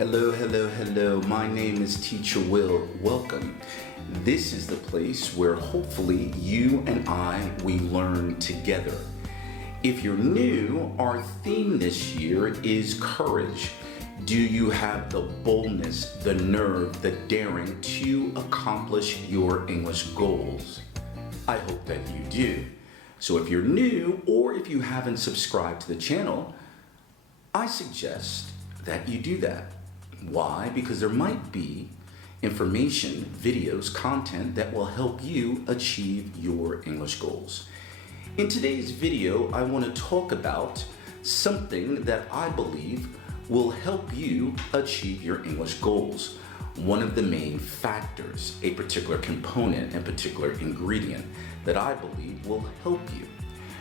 Hello, hello, hello. My name is Teacher Will. Welcome. This is the place where hopefully you and we learn together. If you're new, our theme this year is courage. Do you have the boldness, the nerve, the daring to accomplish your English goals? I hope that you do. So if you're new or if you haven't subscribed to the channel, I suggest that you do that. Why? Because there might be information, videos, content that will help you achieve your English goals. In today's video, I want to talk about something that I believe will help you achieve your English goals. One of the main factors, a particular component and particular ingredient that I believe will help you.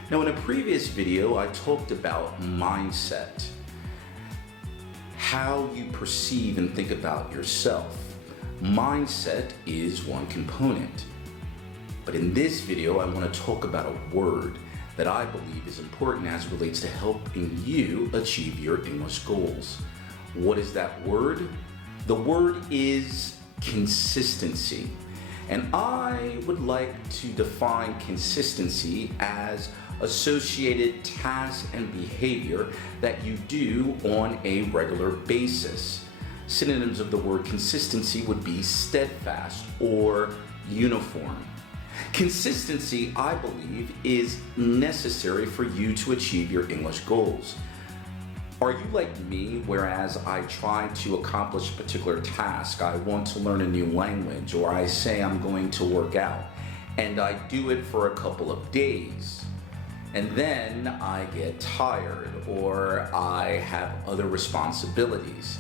Now, in a previous video, I talked about mindset. How you perceive and think about yourself. Mindset is one component. But in this video, I want to talk about a word that I believe is important as it relates to helping you achieve your English goals. What is that word? The word is consistency. And I would like to define consistency as associated tasks and behavior that you do on a regular basis. Synonyms of the word consistency would be steadfast or uniform. Consistency, I believe, is necessary for you to achieve your English goals. Are you like me, whereas I try to accomplish a particular task, I want to learn a new language, or I say I'm going to work out, and I do it for a couple of days, and then I get tired or I have other responsibilities?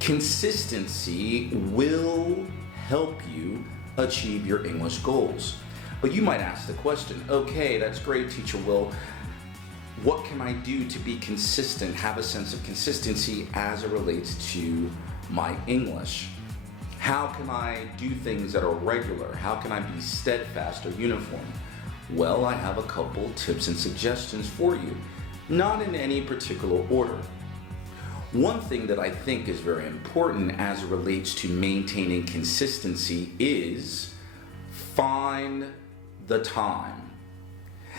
Consistency will help you achieve your English goals. But you might ask the question, okay, that's great, Teacher Will. What can I do to be consistent, have a sense of consistency as it relates to my English? How can I do things that are regular? How can I be steadfast or uniform? Well, I have a couple tips and suggestions for you, not in any particular order. One thing that I think is very important as it relates to maintaining consistency is find the time.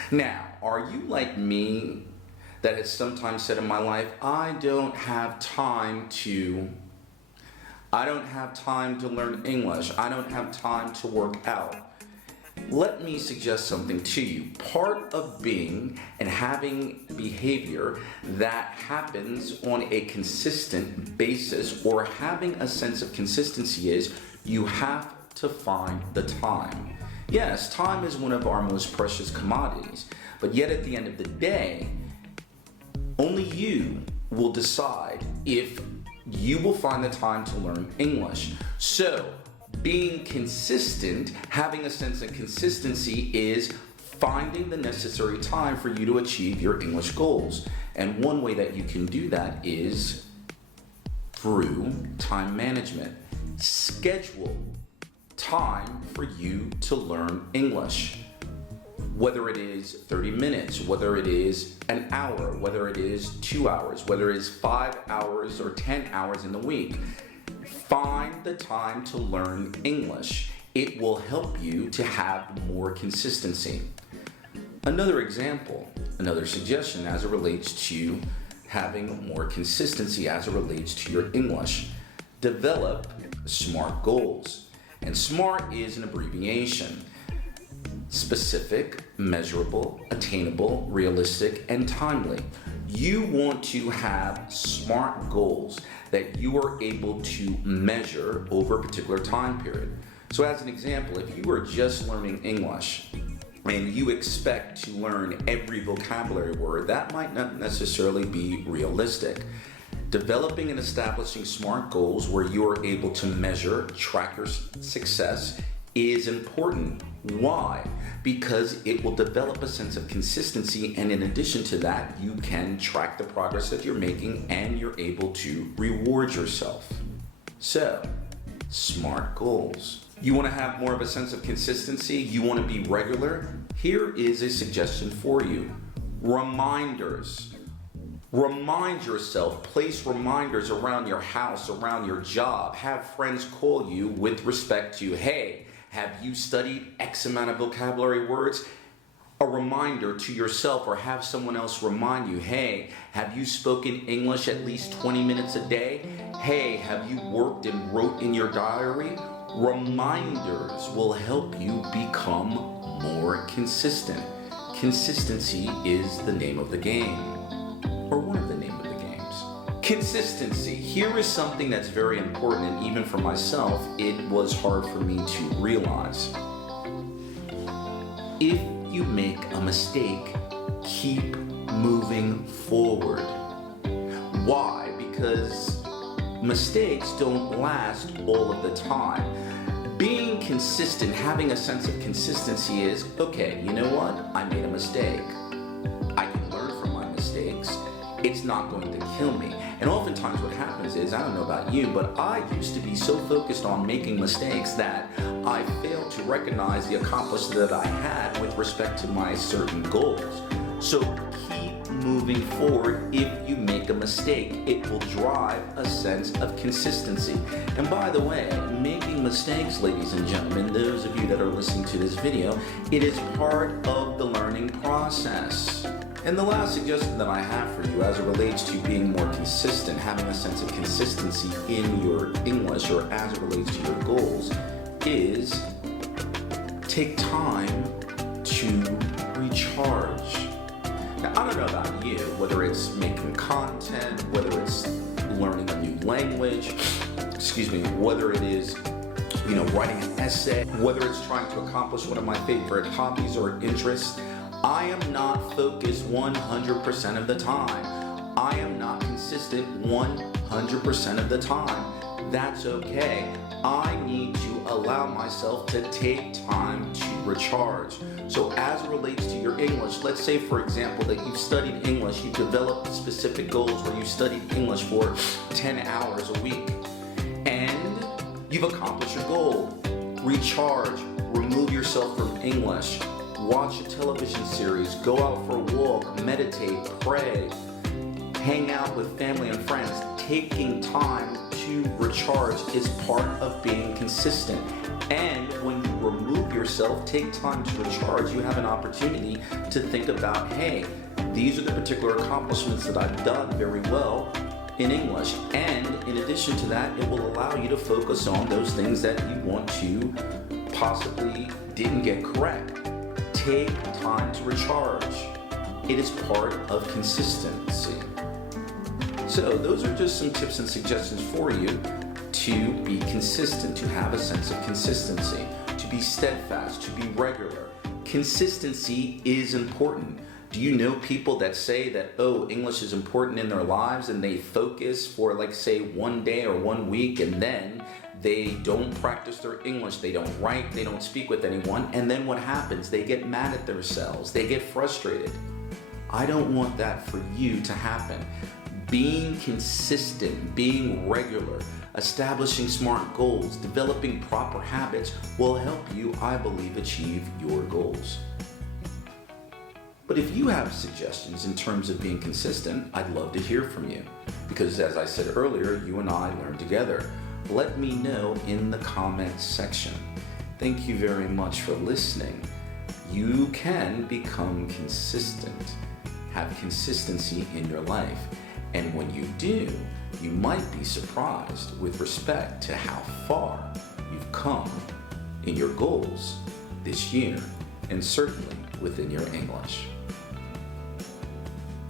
Now, are you like me that has sometimes said in my life, I don't have time to learn English. I don't have time to work out. Let me suggest something to you. Part of being and having behavior that happens on a consistent basis or having a sense of consistency is you have to find the time. Yes, time is one of our most precious commodities, but yet at the end of the day, only you will decide if you will find the time to learn English. So, being consistent, having a sense of consistency is finding the necessary time for you to achieve your English goals. And one way that you can do that is through time management. Schedule time for you to learn English. Whether it is 30 minutes, whether it is an hour, whether it is 2 hours, whether it is 5 hours or 10 hours in the week. Find the time to learn English. It will help you to have more consistency. Another example, another suggestion as it relates to having more consistency as it relates to your English. Develop SMART goals. And SMART is an abbreviation. Specific, measurable, attainable, realistic, and timely. You want to have SMART goals that you are able to measure over a particular time period. So as an example, if you are just learning English and you expect to learn every vocabulary word, that might not necessarily be realistic. Developing and establishing SMART goals where you are able to measure, track your success is important. Why? Because it will develop a sense of consistency, and in addition to that, you can track the progress that you're making and you're able to reward yourself. So, SMART goals. You want to have more of a sense of consistency? You want to be regular? Here is a suggestion for you. Reminders. Remind yourself, place reminders around your house, around your job. Have friends call you with respect to, hey, have you studied X amount of vocabulary words? A reminder to yourself, or have someone else remind you, hey, have you spoken English at least 20 minutes a day? Hey, have you worked and wrote in your diary? Reminders will help you become more consistent. Consistency is the name of the game, or one of the name of the games. Consistency. Here is something that's very important, and even for myself, it was hard for me to realize. If you make a mistake, keep moving forward. Why? Because mistakes don't last all of the time. Being consistent, having a sense of consistency is, okay, you know what? I made a mistake. I can learn from my mistakes. It's not going to kill me. And oftentimes what happens is, I don't know about you, but I used to be so focused on making mistakes that I failed to recognize the accomplishment that I had with respect to my certain goals. So keep moving forward. If you make a mistake, it will drive a sense of consistency. And by the way, making mistakes, ladies and gentlemen, those of you that are listening to this video, it is part of the learning process. And the last suggestion that I have for you as it relates to being more consistent, having a sense of consistency in your English or as it relates to your goals, is take time to recharge. Now, I don't know about you, whether it's making content, whether it's learning a new language, whether it is, writing an essay, whether it's trying to accomplish one of my favorite hobbies or interests. I am not focused 100% of the time. I am not consistent 100% of the time. That's okay. I need to allow myself to take time to recharge. So as it relates to your English, let's say for example that you've studied English, you've developed specific goals where you studied English for 10 hours a week, and you've accomplished your goal. Recharge, remove yourself from English. Watch a television series, go out for a walk, meditate, pray, hang out with family and friends. Taking time to recharge is part of being consistent. And when you remove yourself, take time to recharge, you have an opportunity to think about, hey, these are the particular accomplishments that I've done very well in English. And in addition to that, it will allow you to focus on those things that you want to possibly didn't get correct. Take time to recharge. It is part of consistency. So those are just some tips and suggestions for you to be consistent, to have a sense of consistency, to be steadfast, to be regular. Consistency is important. Do you know people that say that, oh, English is important in their lives, and they focus for, like, say, one day or 1 week, and then they don't practice their English, they don't write, they don't speak with anyone, and then what happens? They get mad at themselves, they get frustrated. I don't want that for you to happen. Being consistent, being regular, establishing smart goals, developing proper habits will help you, I believe, achieve your goals. But if you have suggestions in terms of being consistent, I'd love to hear from you. Because as I said earlier, you and I learn together. Let me know in the comments section. Thank you very much for listening. You can become consistent, have consistency in your life. And when you do, you might be surprised with respect to how far you've come in your goals this year, and certainly within your English.